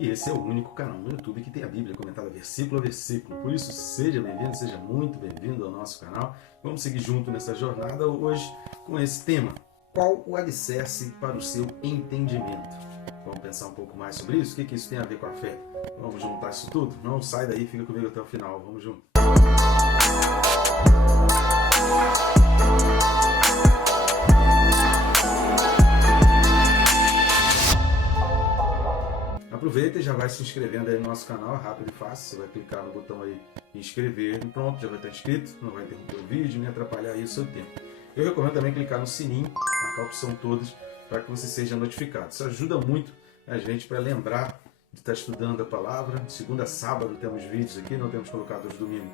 e esse é o único canal no YouTube que tem a Bíblia comentada versículo a versículo. Por isso, seja bem-vindo, seja muito bem-vindo ao nosso canal. Vamos seguir junto nessa jornada hoje com esse tema: qual o alicerce para o seu entendimento? Vamos pensar um pouco mais sobre isso? O que isso tem a ver com a fé? Vamos juntar isso tudo? Não sai daí, fica comigo até o final. Vamos junto. Aproveita e já vai se inscrevendo aí no nosso canal, é rápido e fácil. Você vai clicar no botão aí inscrever e pronto, já vai estar inscrito, não vai interromper o vídeo nem atrapalhar aí o seu tempo. Eu recomendo também clicar no sininho, marcar a opção todas, para que você seja notificado. Isso ajuda muito a gente para lembrar de estar estudando a palavra. De segunda a sábado temos vídeos aqui, não temos colocado os domingos.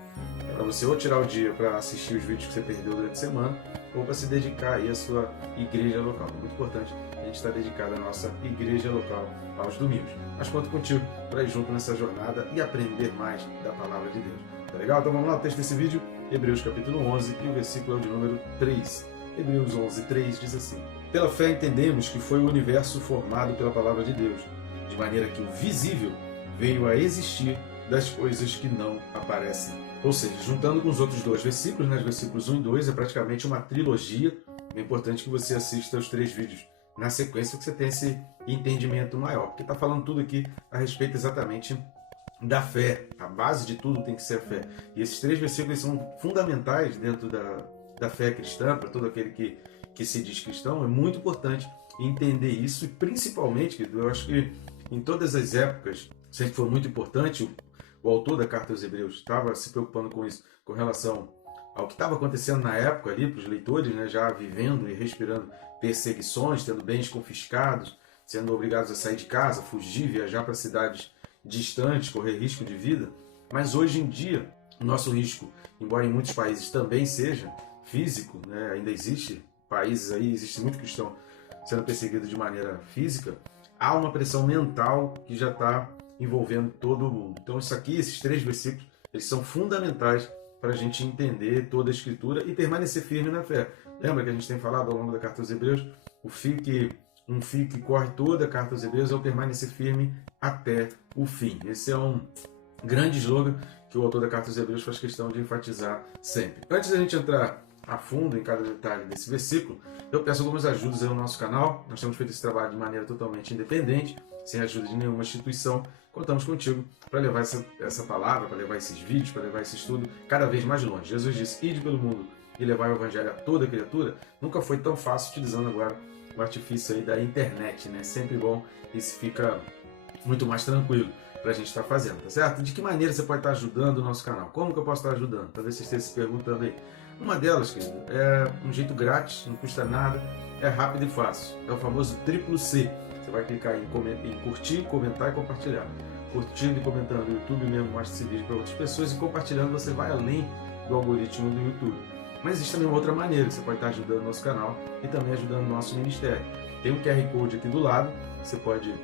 É para você ou tirar o dia para assistir os vídeos que você perdeu durante a semana, ou para se dedicar aí à sua igreja local. É muito importante a gente estar dedicado à nossa igreja local aos domingos. Mas conto contigo para ir junto nessa jornada e aprender mais da palavra de Deus. Tá legal? Então vamos lá, o texto desse vídeo, Hebreus capítulo 11 e o versículo é o de número 3. Hebreus 11, 3 diz assim: pela fé entendemos que foi o universo formado pela palavra de Deus, de maneira que o visível veio a existir das coisas que não aparecem. Ou seja, juntando com os outros dois versículos, né, os versículos 1 e 2, é praticamente uma trilogia. É importante que você assista os 3 vídeos na sequência, que você tenha esse entendimento maior, porque está falando tudo aqui a respeito exatamente da fé. A base de tudo tem que ser a fé. E esses 3 versículos são fundamentais dentro da fé cristã, para todo aquele que se diz cristão. É muito importante entender isso, e principalmente, eu acho que em todas as épocas sempre foi muito importante. O autor da carta aos Hebreus estava se preocupando com isso, com relação ao que estava acontecendo na época ali para os leitores, né, já vivendo e respirando perseguições, tendo bens confiscados, sendo obrigados a sair de casa, fugir, viajar para cidades distantes, correr risco de vida. Mas hoje em dia, o nosso risco, embora em muitos países também seja físico, né, ainda existe países aí, existe muito cristão sendo perseguido de maneira física, há uma pressão mental que já está envolvendo todo o mundo. Então isso aqui, esses 3 versículos, eles são fundamentais para a gente entender toda a Escritura e permanecer firme na fé. Lembra que a gente tem falado ao longo da carta aos Hebreus? Um fio que corre toda a carta aos Hebreus é o permanecer firme até o fim. Esse é um grande slogan que o autor da carta aos Hebreus faz questão de enfatizar sempre. Antes da gente entrar a fundo em cada detalhe desse versículo, eu peço algumas ajudas aí no nosso canal. Nós temos feito esse trabalho de maneira totalmente independente, sem a ajuda de nenhuma instituição. Contamos contigo para levar essa palavra, para levar esses vídeos, para levar esse estudo cada vez mais longe. Jesus disse: ide pelo mundo e levar o evangelho a toda criatura. Nunca foi tão fácil utilizando agora o artifício aí da internet, né? Sempre bom, isso fica muito mais tranquilo para a gente estar fazendo, tá certo? De que maneira você pode estar ajudando o nosso canal? Como que eu posso estar ajudando? Talvez você esteja se perguntando aí. Uma delas, querido, é um jeito grátis, não custa nada, é rápido e fácil. É o famoso triplo C. Você vai clicar em curtir, comentar e compartilhar. Curtindo e comentando no YouTube mesmo, mostra esse vídeo para outras pessoas, e compartilhando você vai além do algoritmo do YouTube. Mas existe também uma outra maneira, você pode estar ajudando o nosso canal e também ajudando o nosso ministério. Tem um QR Code aqui do lado, você pode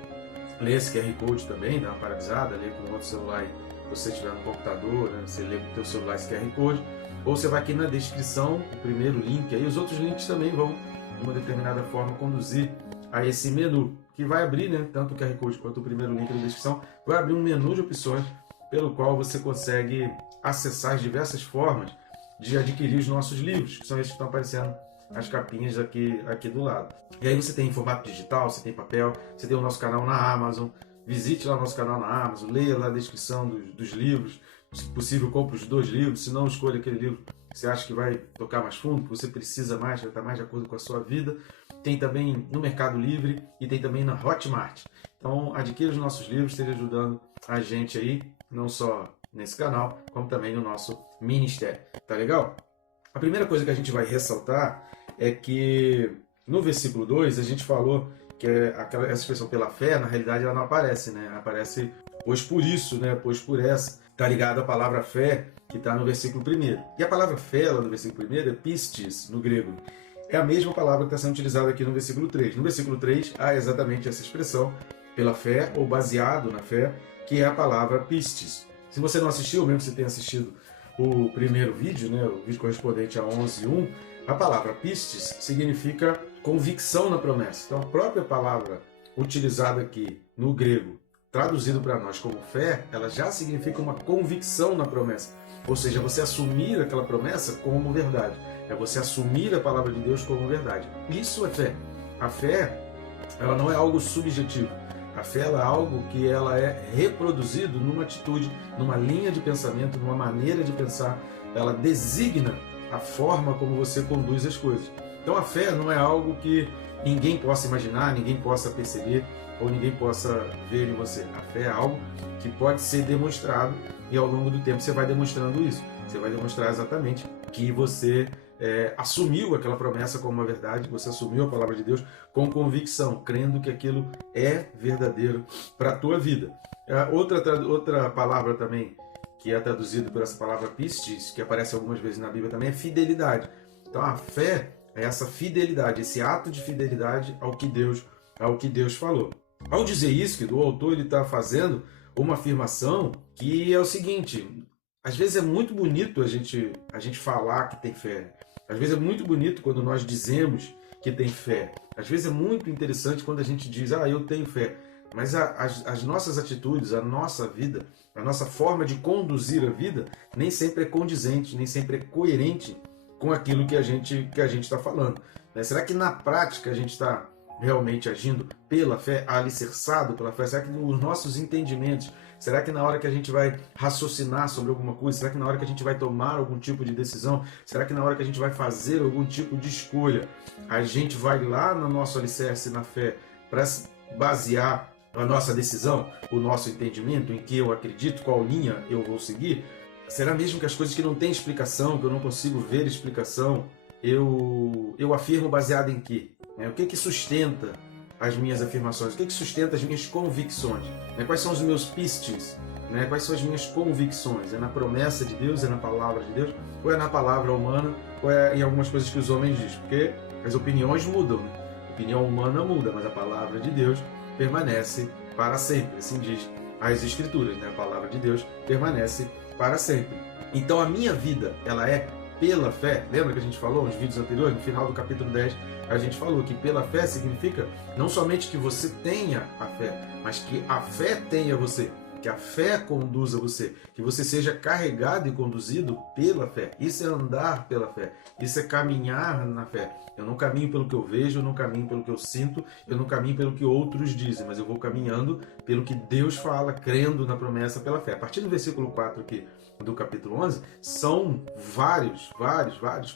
ler esse QR Code também, dar uma paralisada, ler com outro celular, se você estiver no computador, né, você lê com o seu celular esse QR Code, ou você vai aqui na descrição, o primeiro link, aí os outros links também vão, de uma determinada forma, conduzir a esse menu, que vai abrir, né, tanto o QR Code quanto o primeiro link na descrição, vai abrir um menu de opções pelo qual você consegue acessar as diversas formas de adquirir os nossos livros, que são esses que estão aparecendo as capinhas aqui do lado. E aí você tem em formato digital, você tem papel, você tem o nosso canal na Amazon. Visite lá o nosso canal na Amazon, leia lá a descrição dos livros. Se possível, compre os 2 livros, se não, escolha aquele livro que você acha que vai tocar mais fundo, que você precisa mais, vai estar mais de acordo com a sua vida. Tem também no Mercado Livre e tem também na Hotmart. Então, adquira os nossos livros, esteja ajudando a gente aí, não só nesse canal, como também no nosso ministério. Tá legal? A primeira coisa que a gente vai ressaltar é que no versículo 2 a gente falou que essa expressão pela fé, na realidade ela não aparece, né? Aparece pois por isso, né? Pois por essa. Está ligado à palavra fé, que está no versículo 1. E a palavra fé, lá no versículo 1, é pistis, no grego. É a mesma palavra que está sendo utilizada aqui no versículo 3. No versículo 3 há exatamente essa expressão, pela fé ou baseado na fé, que é a palavra pistis. Se você não assistiu, mesmo que você tenha assistido o primeiro vídeo, né, o vídeo correspondente a 11.1, a palavra pistis significa convicção na promessa. Então a própria palavra utilizada aqui no grego traduzido para nós como fé, ela já significa uma convicção na promessa. Ou seja, você assumir aquela promessa como verdade. É você assumir a palavra de Deus como verdade. Isso é fé. A fé, ela não é algo subjetivo. A fé ela é algo que ela é reproduzido numa atitude, numa linha de pensamento, numa maneira de pensar. Ela designa a forma como você conduz as coisas. Então a fé não é algo que ninguém possa imaginar, ninguém possa perceber ou ninguém possa ver em você. A fé é algo que pode ser demonstrado e ao longo do tempo você vai demonstrando isso. Você vai demonstrar exatamente que você assumiu aquela promessa como uma verdade, você assumiu a palavra de Deus com convicção, crendo que aquilo é verdadeiro para a tua vida. Outra palavra também que é traduzida por essa palavra pistis, que aparece algumas vezes na Bíblia também, é fidelidade. Então a fé é essa fidelidade, esse ato de fidelidade ao que Deus falou. Ao dizer isso, que o autor está fazendo uma afirmação que é o seguinte: às vezes é muito bonito a gente falar que tem fé. Às vezes é muito bonito quando nós dizemos que tem fé. Às vezes é muito interessante quando a gente diz, eu tenho fé. Mas as nossas atitudes, a nossa vida, a nossa forma de conduzir a vida, nem sempre é condizente, nem sempre é coerente com aquilo que a gente está falando. Será que na prática a gente está realmente agindo pela fé, alicerçado pela fé? Será que os nossos entendimentos, será que na hora que a gente vai raciocinar sobre alguma coisa, será que na hora que a gente vai tomar algum tipo de decisão, será que na hora que a gente vai fazer algum tipo de escolha, a gente vai lá no nosso alicerce na fé para basear a nossa decisão, o nosso entendimento, em que eu acredito, qual linha eu vou seguir? Será mesmo que as coisas que não têm explicação, que eu não consigo ver explicação, eu afirmo baseado em quê? O que sustenta as minhas afirmações? O que sustenta as minhas convicções? Quais são os meus pistes? Quais são as minhas convicções? É na promessa de Deus? É na palavra de Deus? Ou é na palavra humana? Ou é em algumas coisas que os homens dizem? Porque as opiniões mudam. A opinião humana muda, mas a palavra de Deus permanece para sempre. Assim diz as Escrituras. A palavra de Deus permanece para sempre. Então a minha vida, ela é pela fé. Lembra que a gente falou nos vídeos anteriores, no final do capítulo 10, a gente falou que pela fé significa não somente que você tenha a fé, mas que a fé tenha você, que a fé conduza você, que você seja carregado e conduzido pela fé. Isso é andar pela fé, isso é caminhar na fé. Eu não caminho pelo que eu vejo, eu não caminho pelo que eu sinto, eu não caminho pelo que outros dizem, mas eu vou caminhando pelo que Deus fala, crendo na promessa pela fé. A partir do versículo 4 aqui do capítulo 11, são vários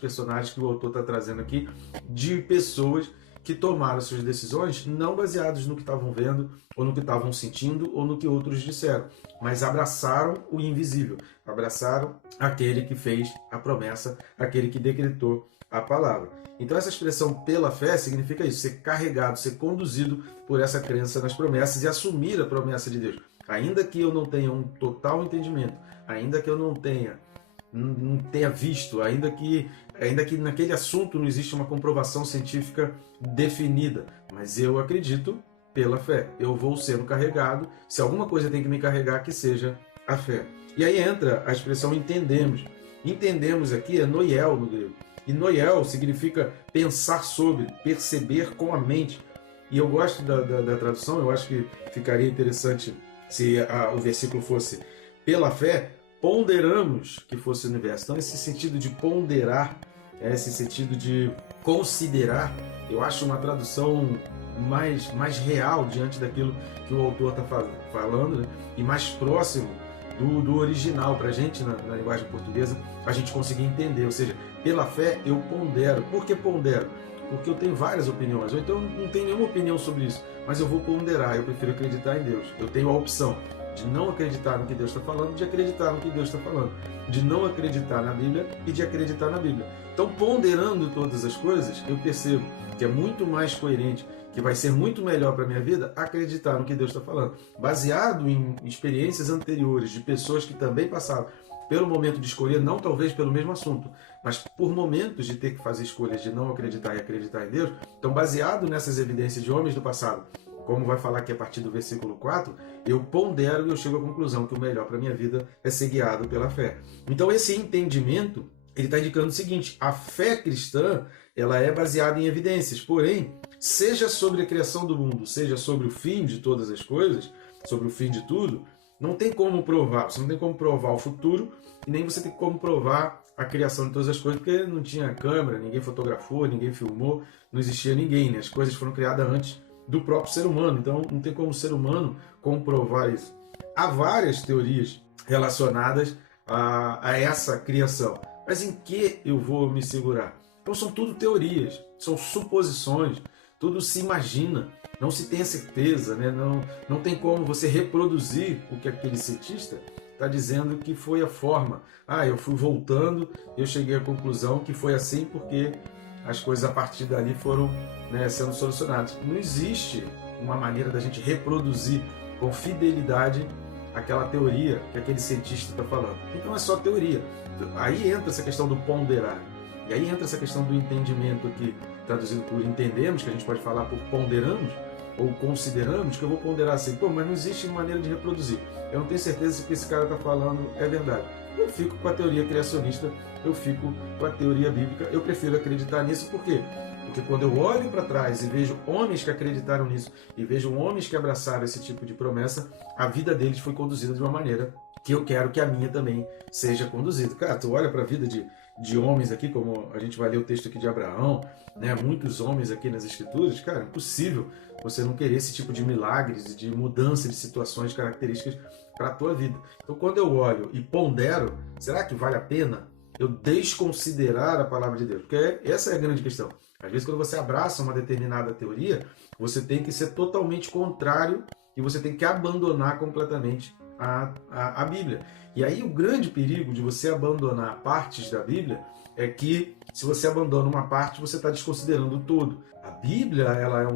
personagens que o autor está trazendo aqui, de pessoas que tomaram suas decisões não baseadas no que estavam vendo, ou no que estavam sentindo, ou no que outros disseram, mas abraçaram o invisível, abraçaram aquele que fez a promessa, aquele que decretou a palavra. Então essa expressão pela fé significa isso, ser carregado, ser conduzido por essa crença nas promessas e assumir a promessa de Deus. Ainda que eu não tenha um total entendimento, ainda que eu não tenha visto, ainda que naquele assunto não existe uma comprovação científica definida, mas eu acredito pela fé. Eu vou sendo carregado, se alguma coisa tem que me carregar, que seja a fé. E aí entra a expressão entendemos. Entendemos aqui é noiel no grego. E noiel significa pensar sobre, perceber com a mente. E eu gosto da tradução, eu acho que ficaria interessante se o versículo fosse pela fé, ponderamos que fosse o universo. Então esse sentido de ponderar, esse sentido de considerar, eu acho uma tradução mais real diante daquilo que o autor está falando, e mais próximo do original para a gente, na linguagem portuguesa, a gente conseguir entender. Ou seja, pela fé eu pondero. Por que pondero? Porque eu tenho várias opiniões, ou então não tenho nenhuma opinião sobre isso, mas eu vou ponderar, eu prefiro acreditar em Deus. Eu tenho a opção de não acreditar no que Deus está falando, de acreditar no que Deus está falando, de não acreditar na Bíblia e de acreditar na Bíblia. Então, ponderando todas as coisas, eu percebo que é muito mais coerente, que vai ser muito melhor para a minha vida acreditar no que Deus está falando, baseado em experiências anteriores de pessoas que também passaram pelo momento de escolher, não talvez pelo mesmo assunto, mas por momentos de ter que fazer escolhas de não acreditar e acreditar em Deus. Então, baseado nessas evidências de homens do passado, como vai falar aqui a partir do versículo 4, eu pondero e eu chego à conclusão que o melhor para a minha vida é ser guiado pela fé. Então esse entendimento, ele está indicando o seguinte: a fé cristã, ela é baseada em evidências, porém, seja sobre a criação do mundo, seja sobre o fim de todas as coisas, sobre o fim de tudo, não tem como provar. Você não tem como provar o futuro e nem você tem como provar a criação de todas as coisas, porque não tinha câmera, ninguém fotografou, ninguém filmou, não existia ninguém, né? As coisas foram criadas antes do próprio ser humano, então não tem como o ser humano comprovar isso. Há várias teorias relacionadas a essa criação, mas em que eu vou me segurar? Então são tudo teorias, são suposições, tudo se imagina, não se tem a certeza, né? Não tem como você reproduzir o que aquele cientista está dizendo que foi a forma. Eu fui voltando, eu cheguei à conclusão que foi assim porque as coisas a partir dali foram, né, sendo solucionadas. Não existe uma maneira da gente reproduzir com fidelidade aquela teoria que aquele cientista está falando. Então é só teoria. Aí entra essa questão do ponderar. E aí entra essa questão do entendimento aqui, traduzido por entendemos, que a gente pode falar por ponderamos, ou consideramos, que eu vou ponderar assim, mas não existe maneira de reproduzir. Eu não tenho certeza se o que esse cara está falando é verdade. Eu fico com a teoria criacionista, eu fico com a teoria bíblica, eu prefiro acreditar nisso, por quê? Porque quando eu olho para trás e vejo homens que acreditaram nisso, e vejo homens que abraçaram esse tipo de promessa, a vida deles foi conduzida de uma maneira que eu quero que a minha também seja conduzida. Cara, tu olha para a vida de homens aqui, como a gente vai ler o texto aqui de Abraão, né? Muitos homens aqui nas Escrituras, cara, é impossível você não querer esse tipo de milagres, de mudança de situações, características para a tua vida. Então, quando eu olho e pondero, será que vale a pena eu desconsiderar a palavra de Deus? Porque essa é a grande questão. Às vezes, quando você abraça uma determinada teoria, você tem que ser totalmente contrário e você tem que abandonar completamente a Bíblia. E aí o grande perigo de você abandonar partes da Bíblia é que se você abandona uma parte, você está desconsiderando o todo. A Bíblia, ela é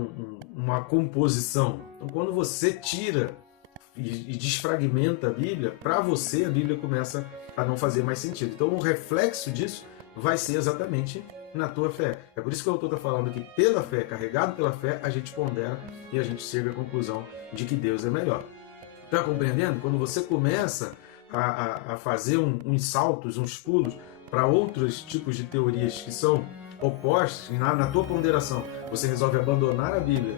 uma composição. Então, quando você tira e desfragmenta a Bíblia, para você a Bíblia começa a não fazer mais sentido. Então, o reflexo disso vai ser exatamente na tua fé. É por isso que o autor está falando que pela fé, carregado pela fé, a gente pondera e a gente chega à conclusão de que Deus é melhor. Está compreendendo? Quando você começa a fazer uns saltos, uns pulos para outros tipos de teorias que são opostas, na tua ponderação, você resolve abandonar a Bíblia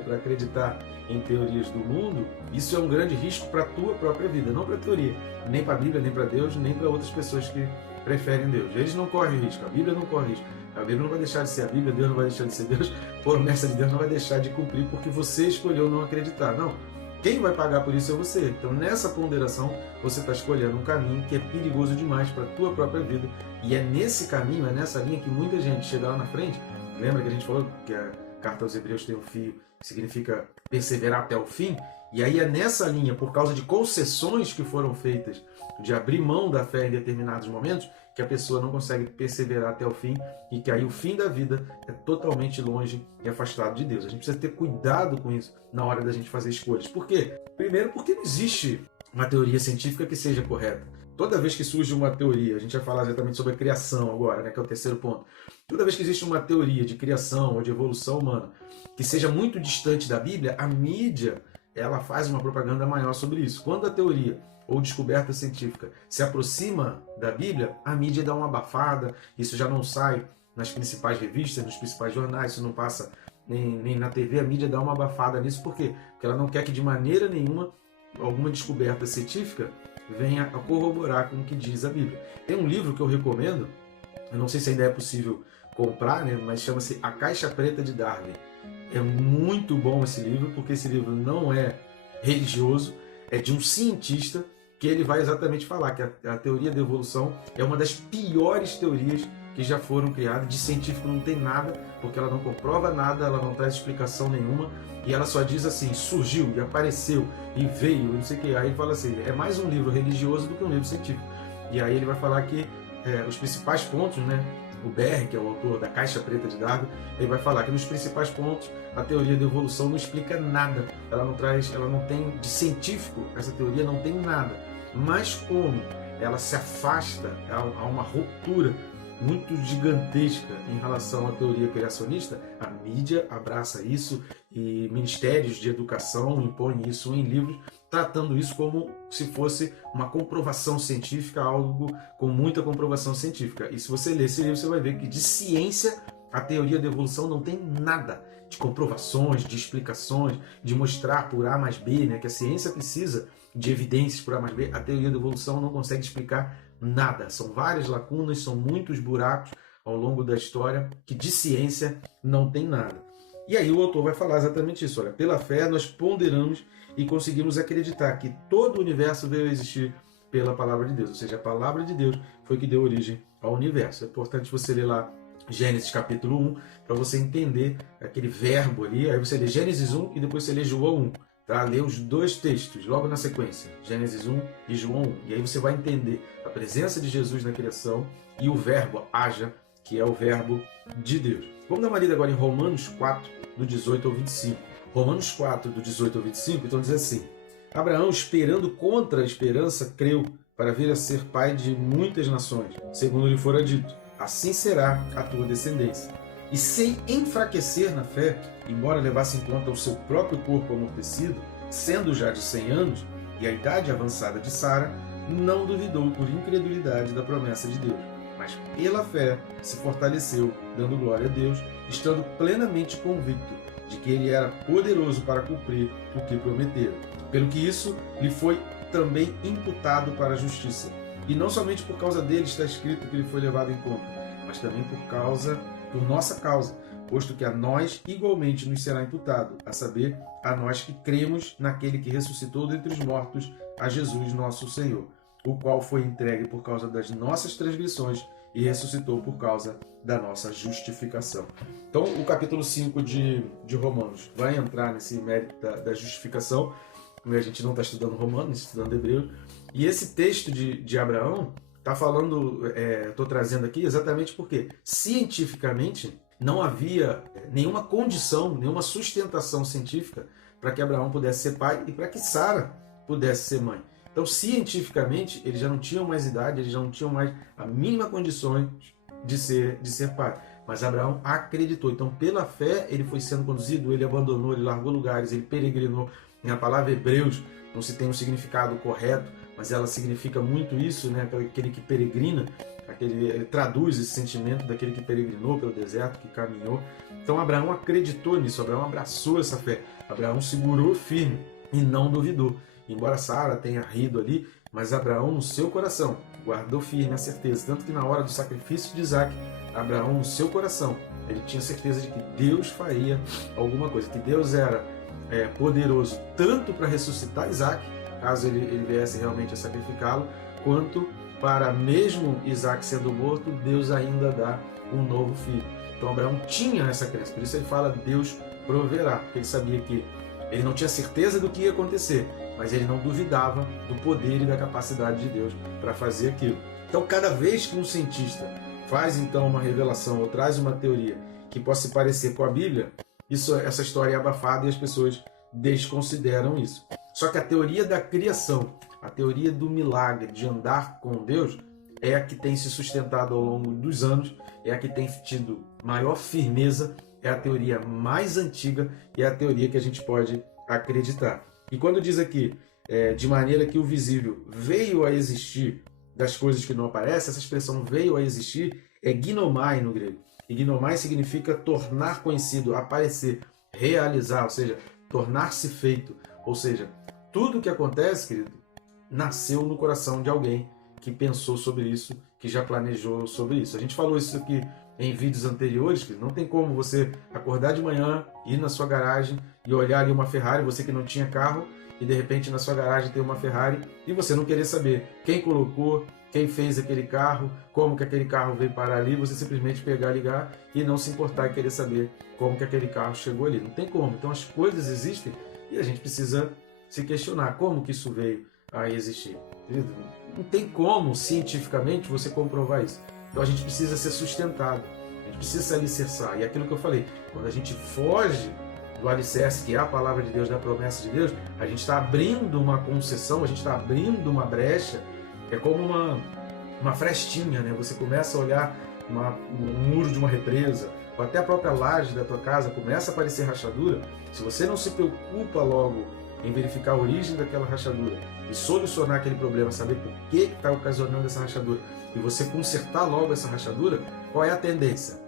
para acreditar em teorias do mundo, isso é um grande risco para a tua própria vida, não para a teoria, nem para a Bíblia, nem para Deus, nem para outras pessoas que preferem Deus. Eles não correm risco, a Bíblia não corre risco. A Bíblia não vai deixar de ser a Bíblia, Deus não vai deixar de ser Deus, a promessa de Deus não vai deixar de cumprir porque você escolheu não acreditar. Não. Quem vai pagar por isso é você. Então, nessa ponderação, você está escolhendo um caminho que é perigoso demais para a tua própria vida. E é nesse caminho, é nessa linha que muita gente chega lá na frente. Lembra que a gente falou que a carta aos Hebreus tem um fio que significa perseverar até o fim? E aí é nessa linha, por causa de concessões que foram feitas, de abrir mão da fé em determinados momentos, que a pessoa não consegue perseverar até o fim e que aí o fim da vida é totalmente longe e afastado de Deus. A gente precisa ter cuidado com isso na hora da gente fazer escolhas. Por quê? Primeiro, porque não existe uma teoria científica que seja correta. Toda vez que surge uma teoria, a gente vai falar exatamente sobre a criação agora, né, que é o terceiro ponto. Toda vez que existe uma teoria de criação ou de evolução humana que seja muito distante da Bíblia, a mídia ela faz uma propaganda maior sobre isso. Quando a teoria ou descoberta científica se aproxima da Bíblia, a mídia dá uma abafada, isso já não sai nas principais revistas, nos principais jornais, isso não passa nem na TV, a mídia dá uma abafada nisso. Por quê? Porque ela não quer que de maneira nenhuma alguma descoberta científica venha a corroborar com o que diz a Bíblia. Tem um livro que eu recomendo, eu não sei se ainda é possível comprar, né, mas chama-se A Caixa Preta de Darwin. É muito bom esse livro, porque esse livro não é religioso, é de um cientista que ele vai exatamente falar que a teoria da evolução é uma das piores teorias que já foram criadas. De científico não tem nada, porque ela não comprova nada, ela não traz explicação nenhuma, e ela só diz assim, surgiu e apareceu e veio, não sei o que. Aí ele fala assim, é mais um livro religioso do que um livro científico. E aí ele vai falar que os principais pontos, né, o Berre, que é o autor da Caixa Preta de Darwin, ele vai falar que nos principais pontos a teoria da evolução não explica nada. Ela não tem de científico, essa teoria não tem nada. Mas como ela se afasta, há uma ruptura muito gigantesca em relação à teoria criacionista, a mídia abraça isso e ministérios de educação impõem isso em livros, tratando isso como se fosse uma comprovação científica, algo com muita comprovação científica. E se você ler esse livro, você vai ver que de ciência a teoria da evolução não tem nada. de comprovações, de explicações, de mostrar por A mais B, né, que a ciência precisa de evidências por A mais B, a teoria da evolução não consegue explicar nada. São várias lacunas, são muitos buracos ao longo da história que de ciência não tem nada. E aí o autor vai falar exatamente isso. Olha, pela fé nós ponderamos e conseguimos acreditar que todo o universo veio a existir pela palavra de Deus. Ou seja, a palavra de Deus foi que deu origem ao universo. É importante você ler lá Gênesis capítulo 1, para você entender aquele verbo ali. Aí você lê Gênesis 1 e depois você lê João 1. Tá? Lê os dois textos logo na sequência, Gênesis 1 e João 1. E aí você vai entender a presença de Jesus na criação e o verbo haja, que é o verbo de Deus. Vamos dar uma lida agora em Romanos 4, do 18 ao 25. Romanos 4, do 18 ao 25, então diz assim: Abraão, esperando contra a esperança, creu, para vir a ser pai de muitas nações, segundo lhe fora dito. Assim será a tua descendência. E sem enfraquecer na fé, embora levasse em conta o seu próprio corpo amortecido, sendo já de 100 anos, e a idade avançada de Sara, não duvidou por incredulidade da promessa de Deus, mas pela fé se fortaleceu, dando glória a Deus, estando plenamente convicto de que ele era poderoso para cumprir o que prometera. Pelo que isso lhe foi também imputado para a justiça. E não somente por causa dele está escrito que ele foi levado em conta, mas também por nossa causa, posto que a nós igualmente nos será imputado, a saber, a nós que cremos naquele que ressuscitou dentre os mortos, a Jesus nosso Senhor, o qual foi entregue por causa das nossas transgressões e ressuscitou por causa da nossa justificação. Então, o capítulo 5 de Romanos vai entrar nesse mérito da justificação. A gente não está estudando Romanos, estudando Hebreus. E esse texto de Abraão está falando, estou trazendo aqui exatamente porque cientificamente não havia nenhuma condição, nenhuma sustentação científica para que Abraão pudesse ser pai e para que Sara pudesse ser mãe. Então, cientificamente, eles já não tinham mais idade, eles já não tinham mais a mínima condição de ser pai. Mas Abraão acreditou. Então, pela fé, ele foi sendo conduzido, ele abandonou, ele largou lugares, ele peregrinou. A palavra Hebreus não se tem um significado correto, mas ela significa muito isso, né? Aquele que peregrina, ele traduz esse sentimento daquele que peregrinou pelo deserto, que caminhou. Então Abraão acreditou nisso, Abraão abraçou essa fé, Abraão segurou firme e não duvidou. Embora Sara tenha rido ali, mas Abraão no seu coração guardou firme a certeza, tanto que na hora do sacrifício de Isaac, Abraão no seu coração, ele tinha certeza de que Deus faria alguma coisa, que Deus era poderoso tanto para ressuscitar Isaac, caso ele viesse realmente a sacrificá-lo, quanto para, mesmo Isaac sendo morto, Deus ainda dá um novo filho. Então Abraão tinha essa crença, por isso ele fala Deus proverá, porque ele sabia que ele não tinha certeza do que ia acontecer, mas ele não duvidava do poder e da capacidade de Deus para fazer aquilo. Então cada vez que um cientista faz então uma revelação ou traz uma teoria que possa se parecer com a Bíblia, essa história é abafada e as pessoas desconsideram isso. Só que a teoria da criação, a teoria do milagre, de andar com Deus, é a que tem se sustentado ao longo dos anos, é a que tem tido maior firmeza, é a teoria mais antiga e é a teoria que a gente pode acreditar. E quando diz aqui, de maneira que o visível veio a existir das coisas que não aparecem, essa expressão veio a existir é ginomai no grego. E ginomai significa tornar conhecido, aparecer, realizar, ou seja, tornar-se feito. Ou seja, tudo o que acontece, querido, nasceu no coração de alguém que pensou sobre isso, que já planejou sobre isso. A gente falou isso aqui em vídeos anteriores, que não tem como você acordar de manhã, ir na sua garagem e olhar ali uma Ferrari, você que não tinha carro, e de repente na sua garagem tem uma Ferrari, e você não querer saber quem colocou, quem fez aquele carro, como que aquele carro veio parar ali, você simplesmente pegar, ligar e não se importar e querer saber como que aquele carro chegou ali. Não tem como. Então as coisas existem e a gente precisa se questionar como que isso veio a existir. Não tem como, cientificamente, você comprovar isso. Então a gente precisa ser sustentado, a gente precisa se alicerçar. E aquilo que eu falei, quando a gente foge do alicerce, que é a palavra de Deus, da promessa de Deus, a gente está abrindo uma concessão, a gente está abrindo uma brecha. É como uma frestinha, né? Você começa a olhar um muro de uma represa, ou até a própria laje da tua casa começa a aparecer rachadura. Se você não se preocupa logo em verificar a origem daquela rachadura e solucionar aquele problema, saber por que está ocasionando essa rachadura, e você consertar logo essa rachadura, qual é a tendência?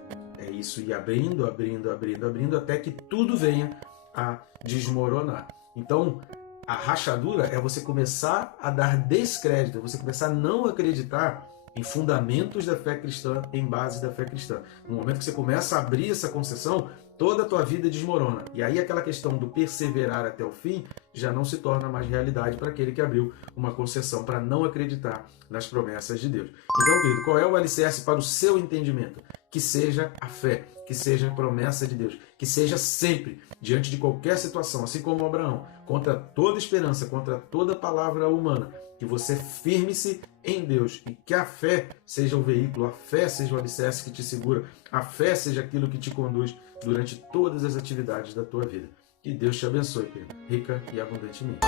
é isso ir abrindo, abrindo, abrindo, abrindo, até que tudo venha a desmoronar. Então, a rachadura é você começar a dar descrédito, é você começar a não acreditar em fundamentos da fé cristã, em base da fé cristã. No momento que você começa a abrir essa concessão, toda a tua vida desmorona. E aí aquela questão do perseverar até o fim já não se torna mais realidade para aquele que abriu uma concessão para não acreditar nas promessas de Deus. Então, querido, qual é o alicerce para o seu entendimento? Que seja a fé, que seja a promessa de Deus, que seja sempre, diante de qualquer situação, assim como Abraão, contra toda esperança, contra toda palavra humana, que você firme-se em Deus e que a fé seja o veículo, a fé seja o alicerce que te segura, a fé seja aquilo que te conduz durante todas as atividades da tua vida. Que Deus te abençoe, querido, rica e abundantemente.